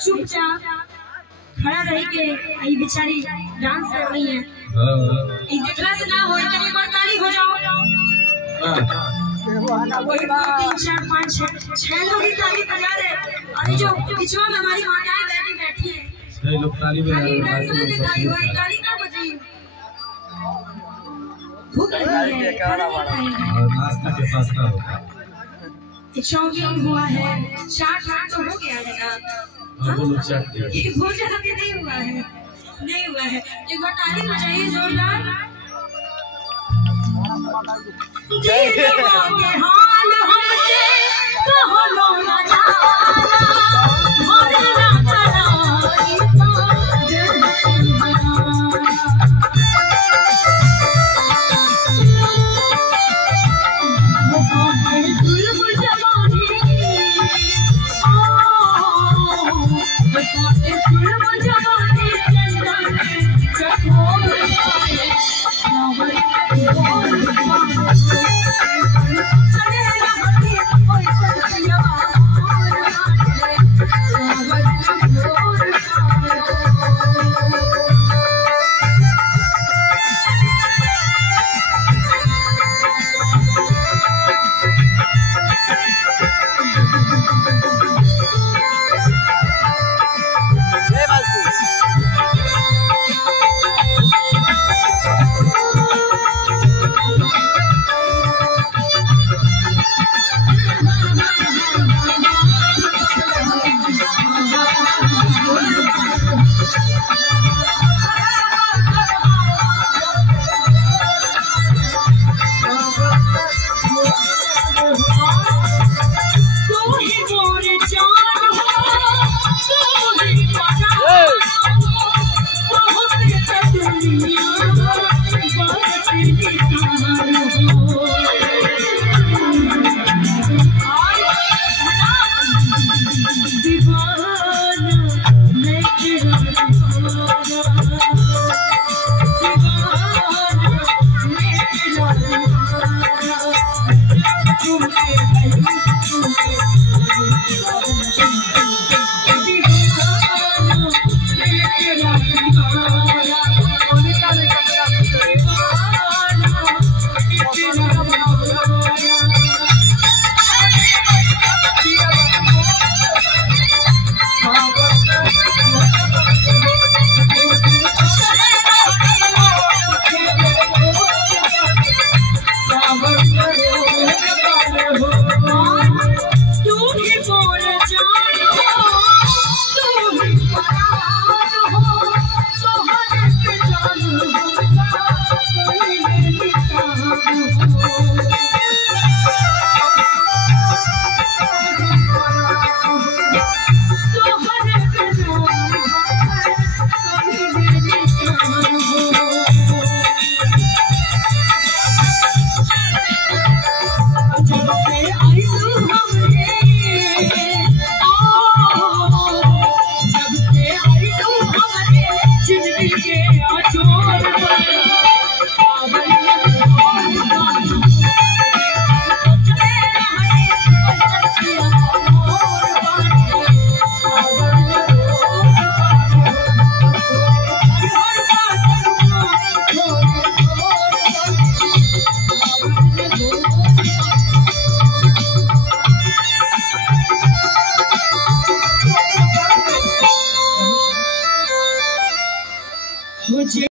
चुपचाप खड़ा रह के आई बेचारी डांस कर रही है। ई देखला से ना होई तनी बार ताली हो जाओ। 3 4 5 6 लोग ही ताली बजा रहे। अरे जो पिछवा में हमारी माताएं बैठी है 6 लोग ताली बजा रहे हैं। ताली ना बजी भूख लगी है नाश्ता के पास्ता होता है। चाउमीन हुआ है, चाट तो हो गया है ना। ये भोजन अभी नहीं हुआ है, नहीं हुआ है। एक बार ताली बजाइए जोरदार। हाल हमसे कहो ना जाना, भरना कराई Yeah.